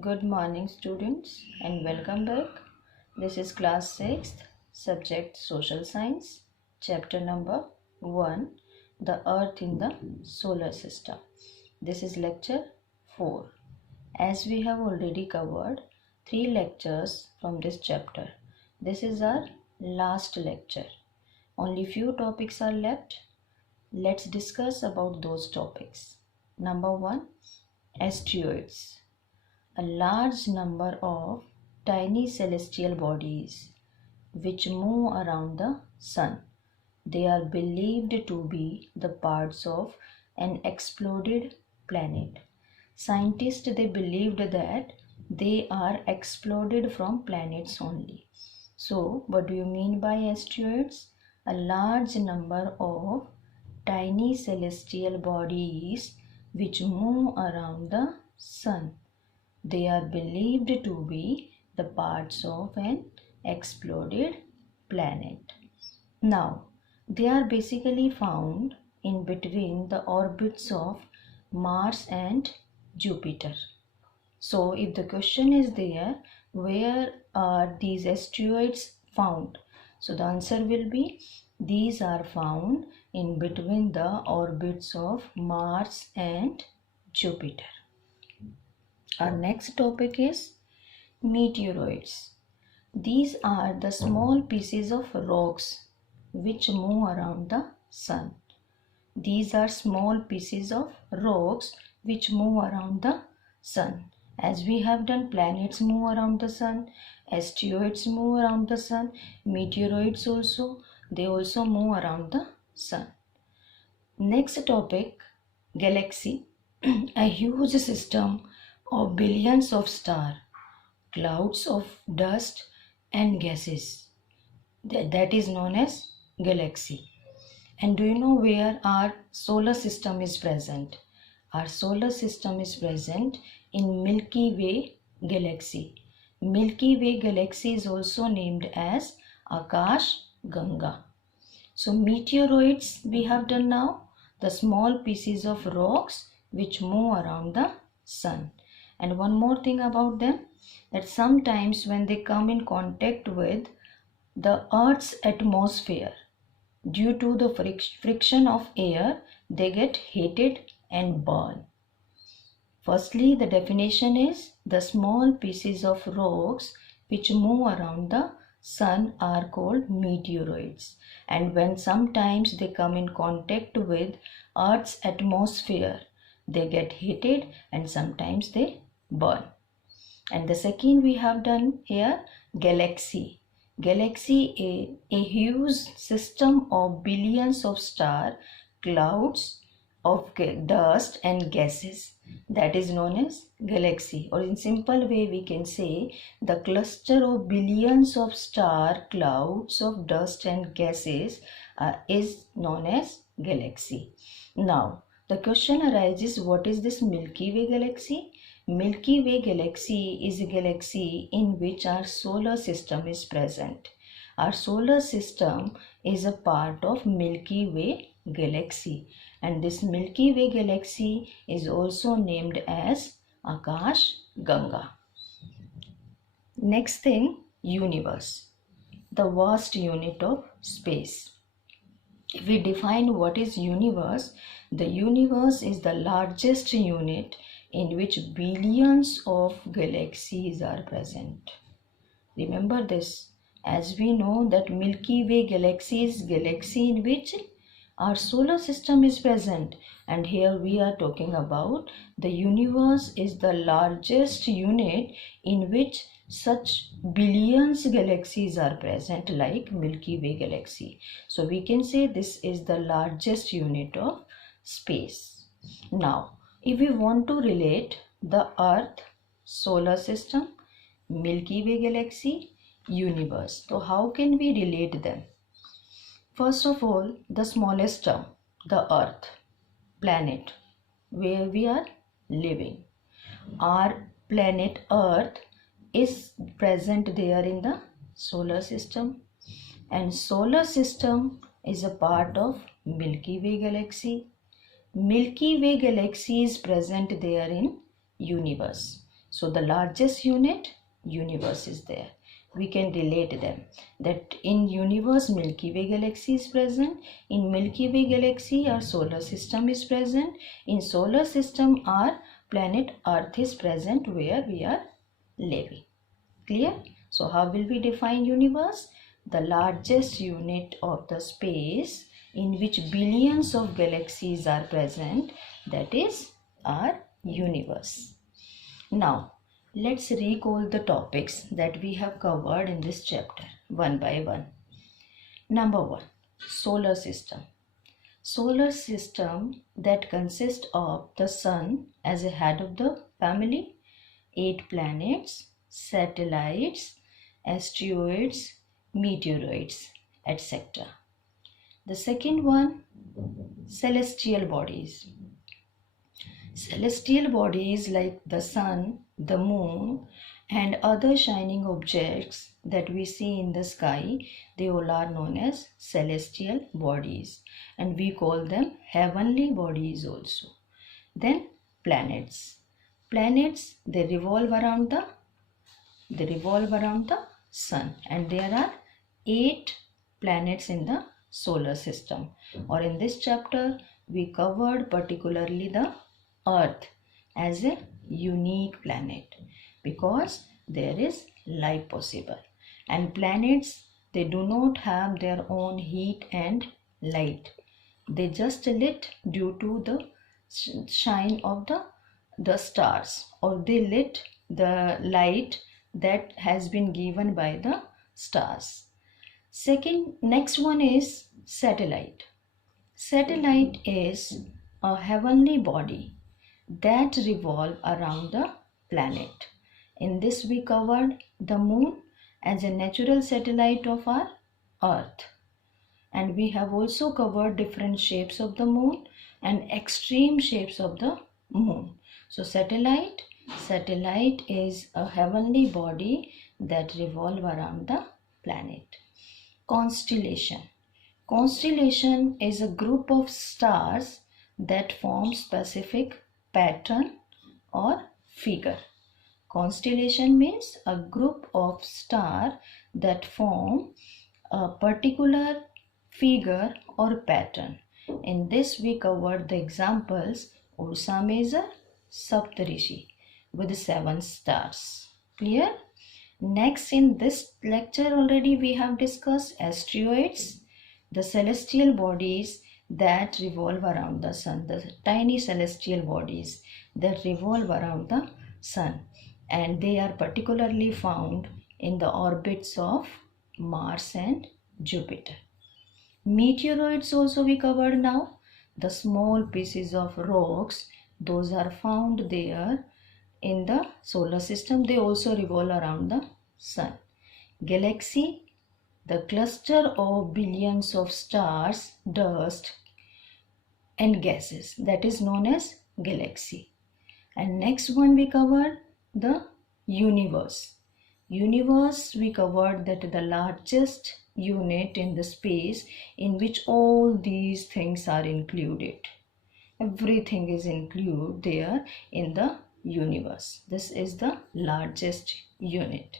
Good morning students and welcome back. This is class 6th, subject social science, chapter number 1, the earth in the solar system. This is lecture 4. As we have already covered 3 lectures from this chapter, this is our last lecture. Only few topics are left. Let's discuss about those topics. Number 1, asteroids. A large number of tiny celestial bodies which move around the sun. They are believed to be the parts of an exploded planet. Scientists they believed that they are exploded from planets only. So what do you mean by asteroids? A large number of tiny celestial bodies which move around the sun. They are believed to be the parts of an exploded planet. Now, they are basically found in between the orbits of Mars and Jupiter. So, if the question is there, where are these asteroids found? So, the answer will be these are found in between the orbits of Mars and Jupiter. Our next topic is meteoroids. These are the small pieces of rocks which move around the sun. These are small pieces of rocks which move around the sun. As we have done, planets move around the sun, asteroids move around the sun, meteoroids also, they also move around the sun. Next topic, galaxy. A huge system of billions of stars, clouds of dust and gases. That is known as galaxy. And do you know where our solar system is present? Our solar system is present in Milky Way galaxy. Milky Way galaxy is also named as Akash Ganga. So meteoroids we have done now, the small pieces of rocks which move around the sun. And one more thing about them, that sometimes when they come in contact with the Earth's atmosphere, due to the friction of air, they get heated and burn. Firstly, the definition is the small pieces of rocks which move around the sun are called meteoroids. And when sometimes they come in contact with Earth's atmosphere, they get heated and sometimes they burn. And the second we have done here, galaxy. Galaxy a huge system of billions of stars, clouds of dust and gases. That is known as galaxy. Or in simple way we can say the cluster of billions of stars, clouds of dust and gases is known as galaxy. Now the question arises, what is this Milky Way galaxy? Milky Way galaxy is a galaxy in which our solar system is present. Our solar system is a part of Milky Way galaxy, and this Milky Way galaxy is also named as Akash Ganga. Next thing, universe, the vast unit of space. If we define what is universe, the universe is the largest unit in which billions of galaxies are present. Remember this, as we know that Milky Way galaxy is galaxy in which our solar system is present, and here we are talking about the universe is the largest unit in which such billions galaxies are present like Milky Way galaxy. So we can say this is the largest unit of space. Now if we want to relate the Earth, solar system, Milky Way galaxy, universe, so how can we relate them? First of all, the smallest term, the Earth, planet, where we are living. Our planet Earth is present there in the solar system, and solar system is a part of Milky Way galaxy. Milky Way galaxy is present there in universe. So the largest unit, universe, is there. We can relate them that in universe Milky Way galaxy is present. In Milky Way galaxy our solar system is present. In solar system our planet Earth is present where we are living. Clear? So how will we define universe? The largest unit of the space in which billions of galaxies are present, that is our universe. Now let's recall the topics that we have covered in this chapter one by one. Number 1, solar system. Solar system that consists of the sun as a head of the family, 8 planets, satellites, asteroids, meteoroids, etc. The second one, celestial bodies. Celestial bodies like the sun, the moon, and other shining objects that we see in the sky, they all are known as celestial bodies, and we call them heavenly bodies also. Then planets. Planets, they revolve around the sun, and there are 8 planets in the solar system. Or in this chapter we covered particularly the Earth as a unique planet because there is life possible, and planets, they do not have their own heat and light. They just lit due to the shine of the stars, or they lit the light that has been given by the stars. Next one is satellite. Satellite is a heavenly body that revolve around the planet. In this we covered the moon as a natural satellite of our Earth, and we have also covered different shapes of the moon and extreme shapes of the moon. So satellite is a heavenly body that revolve around the planet. Constellation is a group of stars that form specific pattern or figure. Constellation means a group of stars that form a particular figure or pattern. In this we covered the examples Ursa Major, Saptarishi with 7 stars. Clear? Next, in this lecture already we have discussed asteroids, the celestial bodies that revolve around the sun, the tiny celestial bodies that revolve around the sun, and they are particularly found in the orbits of Mars and Jupiter. Meteoroids also we covered now, the small pieces of rocks, those are found there in the solar system. They also revolve around the sun. Galaxy, the cluster of billions of stars, dust and gases, that is known as galaxy. And next one we covered the universe. Universe, we covered that the largest unit in the space in which all these things are included. Everything is included there in the universe. This is the largest unit.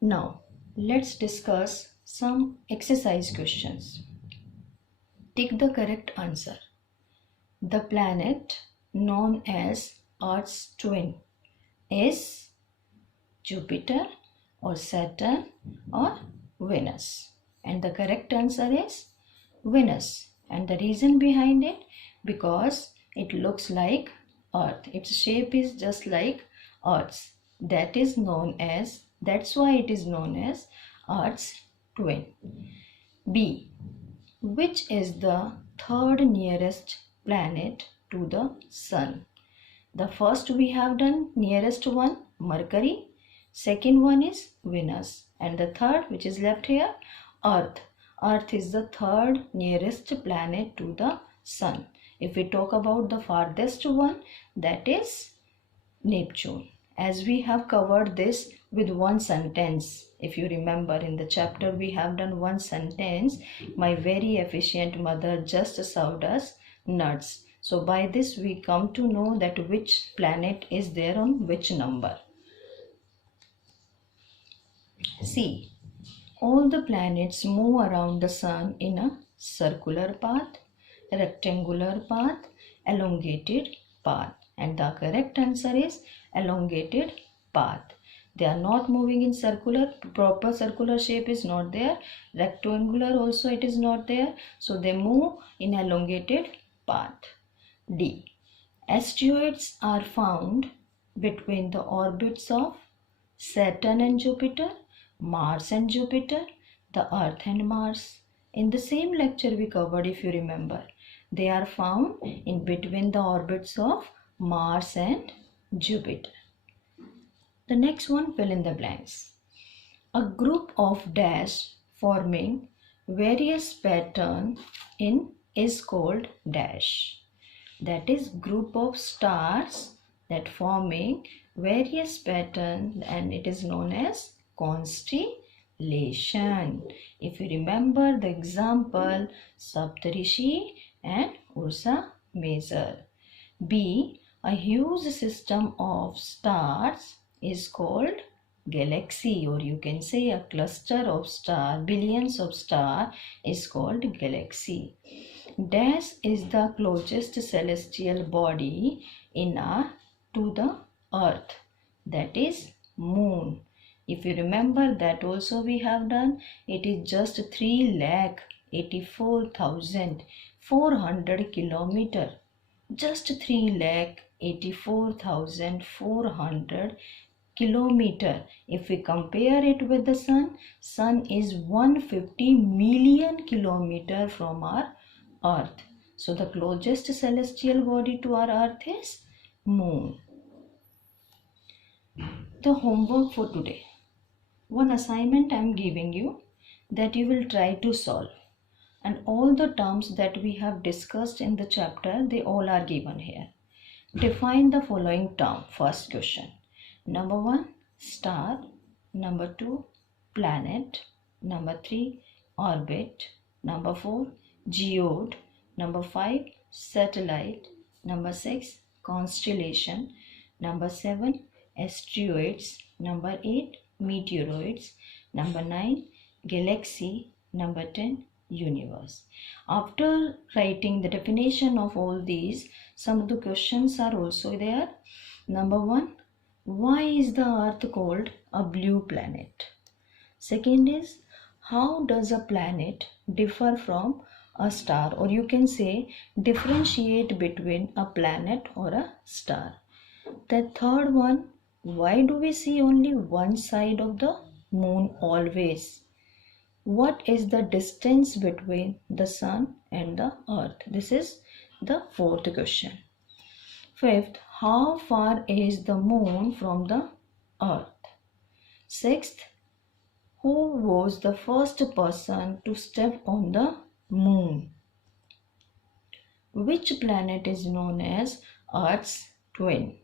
Now let's discuss some exercise questions. Take the correct answer. The planet known as Earth's twin is Jupiter or Saturn or Venus, and the correct answer is Venus. And the reason behind it, because it looks like Earth, its shape is just like Earth's. That's why it is known as Earth's twin. B. Which is the third nearest planet to the sun? The first we have done, nearest one, Mercury. Second one is Venus, and the third, which is left here, Earth. Earth is the third nearest planet to the sun. If we talk about the farthest one, that is Neptune. As we have covered this with one sentence, if you remember in the chapter we have done one sentence, my very efficient mother just served us nuts. So by this we come to know that which planet is there on which number. See, all the planets move around the sun in a circular path, rectangular path, elongated path, and the correct answer is elongated path. They are not moving in circular, proper circular shape is not there, rectangular also it is not there, so they move in elongated path. D. Asteroids are found between the orbits of Saturn and Jupiter, Mars and Jupiter, the Earth and Mars. In the same lecture we covered, if you remember, they are found in between the orbits of Mars and Jupiter. The next one, fill in the blanks. A group of dash forming various pattern in is called dash. That is group of stars that forming various pattern, and it is known as constellation. If you remember the example, Saptarishi and Ursa Major. B. A huge system of stars is called galaxy, or you can say a cluster of stars, billions of stars is called galaxy. Dash is the closest celestial body to the earth, that is moon. If you remember, that also we have done, it is just 3,84,400 kilometer, just 3,84,400 kilometer. If we compare it with the sun is 150 million kilometer from our earth. So the closest celestial body to our earth is moon. The homework for today. One assignment I am giving you that you will try to solve. And all the terms that we have discussed in the chapter, they all are given here. Define the following term. First question. Number 1, star. Number 2, planet. Number 3, orbit. Number 4, geode. Number 5, satellite. Number 6, constellation. Number 7, asteroids. Number 8, meteoroids. Number 9, galaxy. Number 10, universe. After writing the definition of all these, some of the questions are also there. Number 1, why is the earth called a blue planet? Second is, how does a planet differ from a star, or you can say differentiate between a planet or a star? The third one, why do we see only one side of the moon always? What is the distance between the sun and the earth? This is the fourth question. Fifth, how far is the moon from the earth? Sixth, who was the first person to step on the moon? Which planet is known as Earth's twin?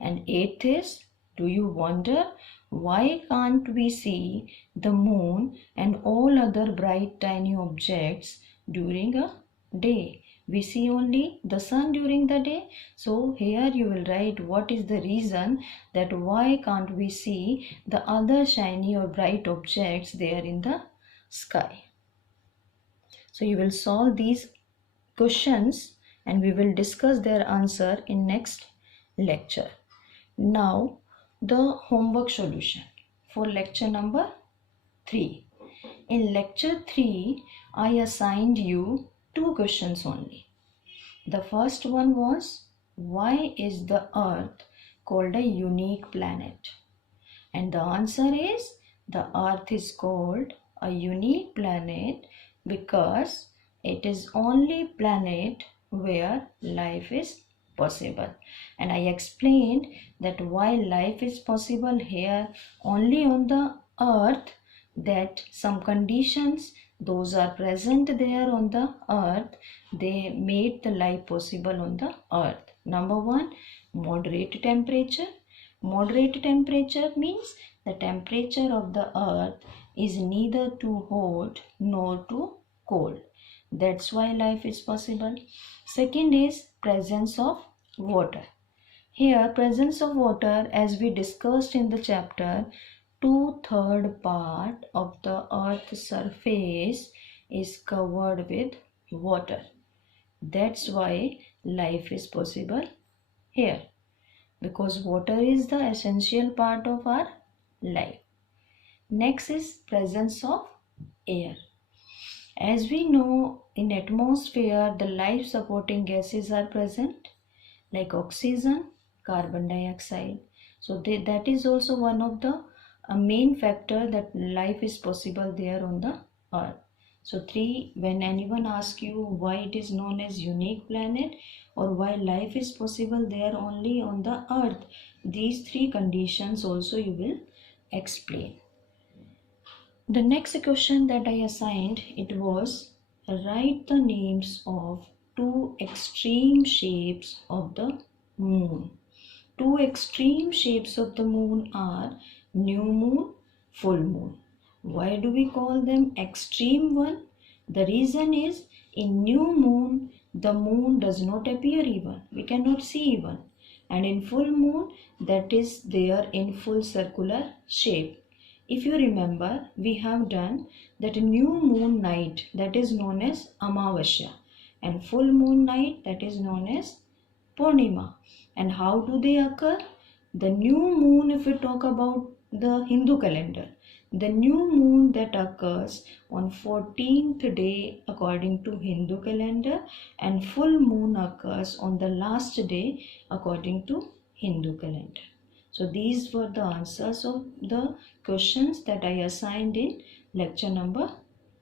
And eighth is, do you wonder why can't we see the moon and all other bright tiny objects during a day? We see only the sun during the day. So here you will write what is the reason that why can't we see the other shiny or bright objects there in the sky. So you will solve these questions and we will discuss their answer in next lecture. Now the homework solution for lecture number 3. In lecture 3, I assigned you 2 questions only. The first one was, why is the earth called a unique planet? And the answer is, the earth is called a unique planet because it is only planet where life is possible. And I explained that why life is possible here only on the earth, that some conditions those are present there on the earth, they made the life possible on the earth. Number 1, moderate temperature. Moderate temperature means the temperature of the earth is neither too hot nor too cold. That's why life is possible. Second is presence of water. Here, presence of water, as we discussed in the chapter, 2/3 part of the earth's surface is covered with water. That's why life is possible here, because water is the essential part of our life. Next is presence of air. As we know, in atmosphere the life supporting gases are present, like oxygen, carbon dioxide. So that is also one of the main factor that life is possible there on the earth. So 3, when anyone asks you why it is known as unique planet or why life is possible there only on the earth, these 3 conditions also you will explain. The next question that I assigned, it was write the names of 2 extreme shapes of the moon. 2 extreme shapes of the moon are new moon, full moon. Why do we call them extreme one? The reason is, in new moon the moon does not appear even, we cannot see even, and in full moon that is there in full circular shape. If you remember, we have done that new moon night, that is known as Amavasya, and full moon night, that is known as Purnima. And how do they occur? The new moon, if we talk about the Hindu calendar, the new moon that occurs on 14th day according to Hindu calendar, and full moon occurs on the last day according to Hindu calendar. So these were the answers of the questions that I assigned in lecture number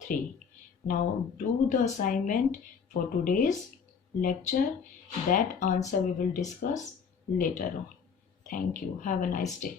3. Now do the assignment for today's lecture. That answer we will discuss later on. Thank you. Have a nice day.